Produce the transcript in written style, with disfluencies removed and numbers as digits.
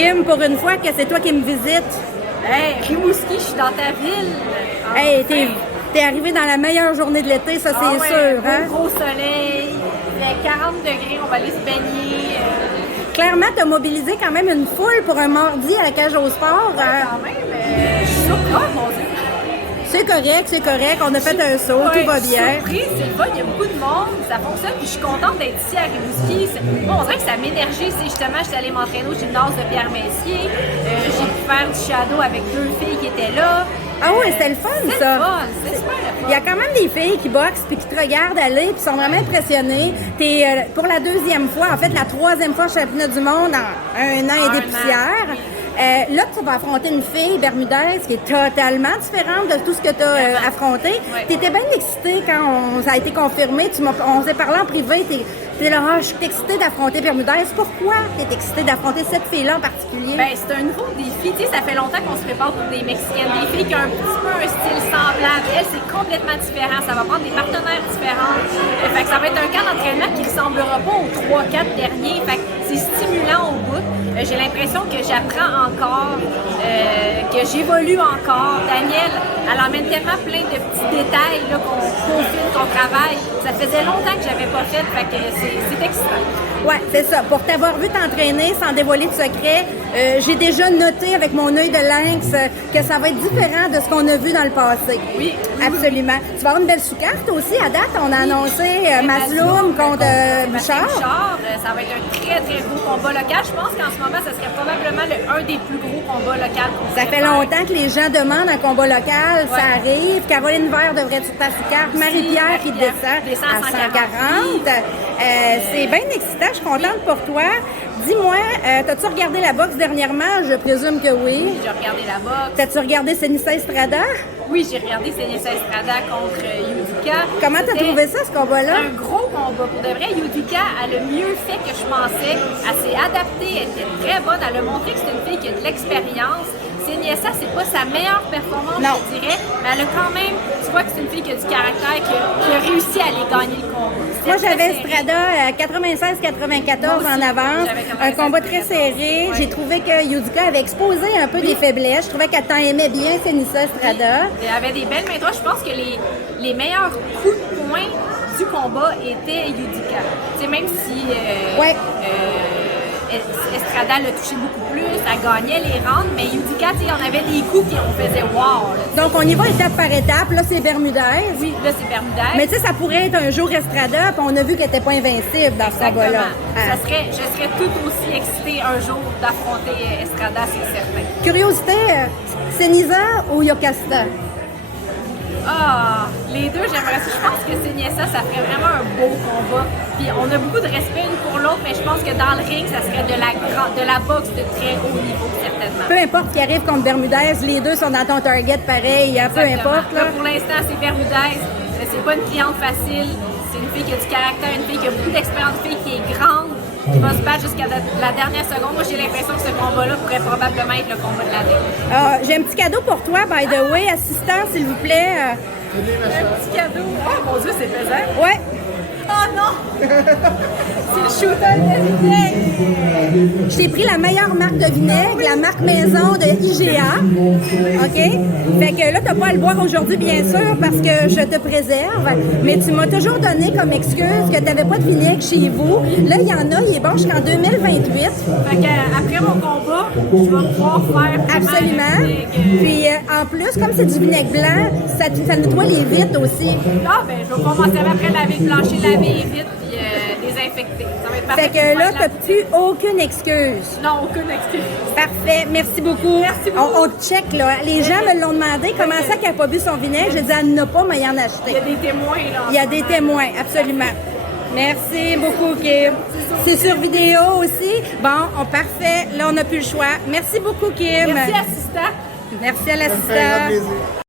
Kim, pour une fois que c'est toi qui me visites. Hey, Rimouski, je suis dans ta ville. Hey, t'es arrivé dans la meilleure journée de l'été, ça c'est sûr. Hein? Gros soleil, il fait 40 degrés, on va aller se baigner. Clairement, t'as mobilisé quand même une foule pour un mardi à la cage au sport. Quand même, je suis surprise, mon Dieu. C'est correct, on a fait un saut, tout va bien. Surprise, c'est le fun, il y a beaucoup de monde, ça fonctionne, puis je suis contente d'être ici à Rimouski. Bon, on dirait que ça m'énergie, justement, je suis allée m'entraîner au gymnase de Pierre Messier, j'ai pu faire du shadow avec 2 filles qui étaient là. Ah oui, c'était le fun, ça. C'est super le fun. Il y a quand même des filles qui boxent puis qui te regardent aller puis sont vraiment impressionnées. T'es pour la 2e fois, en fait la 3e fois championnat du monde en 1 an et des poussières. Là, tu vas affronter une fille bermudaise qui est totalement différente de tout ce que tu as affronté. Ouais. Tu étais bien excitée quand ça a été confirmé. On s'est parlé en privé. Tu es là, je suis excitée d'affronter bermudaise. Pourquoi tu es excitée d'affronter cette fille-là en particulier? Ben, c'est un nouveau défi. Tu sais, ça fait longtemps qu'on se prépare pour des Mexicaines, des filles qui ont un petit peu un style semblable. Elle, c'est complètement différent. Ça va prendre des partenaires différents. Fait que ça va être un camp d'entraînement qui ne ressemblera pas aux 3-4 derniers. Fait que c'est stimulant au bout. J'ai l'impression que j'apprends encore, que j'évolue encore. Danielle, elle emmène tellement plein de petits détails là, qu'on peaufine ton travail. Ça faisait longtemps que j'avais pas fait, fait que c'est excitant. Oui, c'est ça. Pour t'avoir vu t'entraîner sans dévoiler de secret, j'ai déjà noté avec mon œil de lynx que ça va être différent de ce qu'on a vu dans le passé. Oui. Absolument. Tu vas avoir une belle sous-carte aussi. À date, on a annoncé Masloum contre Bouchard. Ça va être un très, très gros combat local. Je pense qu'en ce moment, ça serait probablement un des plus gros combats locaux qu'on Ça fait longtemps que les gens demandent un combat local. Ça arrive. Caroline Vert devrait être sur ta sous-carte. Marie-Pierre qui descend à 140. C'est bien excitant. Je suis contente pour toi. Dis-moi, t'as-tu regardé la boxe dernièrement? Je présume que oui. J'ai regardé la boxe. T'as-tu regardé Senissa Estrada? Oui, j'ai regardé Senissa Estrada contre Yudica. Comment t'as trouvé ça, ce combat-là? Un gros combat. Pour de vrai, Yudica, elle a mieux fait que je pensais. Elle s'est adaptée, elle était très bonne. Elle a montré que c'est une fille qui a de l'expérience. Senissa, c'est pas sa meilleure performance, je dirais, mais elle a quand même, tu vois que c'est une fille qui a du caractère, qui a réussi à aller gagner le combat. Moi, j'avais Estrada 96-94 en avance. Un combat très serré. J'ai trouvé que Yudica avait exposé un peu des faiblesses. Je trouvais qu'elle t'en aimait bien, Senissa Estrada. Elle avait des belles mains droites. Je pense que les meilleurs coups de poing du combat étaient Yudica. Tu sais, même si Estrada l'a touché beaucoup plus, elle gagnait les rounds, mais Yudica, tu sais, on avait des coups qui on faisait wow. Là, donc, on y va étape par étape. Là, c'est Bermudaise. Oui, là, c'est Bermudaise. Mais tu sais, ça pourrait être un jour Estrada, puis on a vu qu'elle n'était pas invincible dans ce combat-là. Je serais tout aussi excitée un jour d'affronter Estrada, c'est certain. Curiosité, Senissa ou Yokasta? Ah, les deux, j'aimerais ça. Je pense que Senissa, ça ferait vraiment un beau combat. Puis on a beaucoup de respect une pour l'autre, mais je pense que dans le ring, ça serait de la boxe de très haut niveau, certainement. Peu importe ce qui arrive contre Bermudaise, les deux sont dans ton target pareil, peu importe. Là, pour l'instant, c'est Bermudaise. C'est pas une cliente facile. C'est une fille qui a du caractère, une fille qui a beaucoup d'expérience, une fille qui est grande, qui va se battre jusqu'à la dernière seconde. Moi, j'ai l'impression que ce combat-là pourrait probablement être le combat de l'année. J'ai un petit cadeau pour toi, by the way. Assistant, s'il vous plaît. Un petit cadeau. Oh mon Dieu, c'est pesant. Ouais. Oh non! C'est le shooter de vinaigre! Je t'ai pris la meilleure marque de vinaigre, la marque maison de IGA. OK? Fait que là, t'as pas à le boire aujourd'hui, bien sûr, parce que je te préserve. Mais tu m'as toujours donné comme excuse que t'avais pas de vinaigre chez vous. Là, il y en a, il est bon jusqu'en 2028. Fait que après mon combat, je vais pouvoir faire absolument. Puis en plus, comme c'est du vinaigre blanc, ça nettoie les vitres aussi. Ah, ben je vais commencer après laver, blanchir, laver les vitres puis désinfecter. Ça va être parfait. Fait que là, t'as plus aucune excuse. Non, aucune excuse. Parfait. Merci beaucoup. Merci beaucoup. On check, là. Les gens me l'ont demandé. Comment ça qu'elle n'a pas bu son vinaigre? J'ai dit, elle n'a pas, mais il y en a acheté. Il y a des témoins, là. Il y a des témoins, absolument. Merci beaucoup, Kim. C'est sur vidéo aussi. Bon, parfait. Là, on n'a plus le choix. Merci beaucoup, Kim. Merci, assistant. Merci à l'assistant.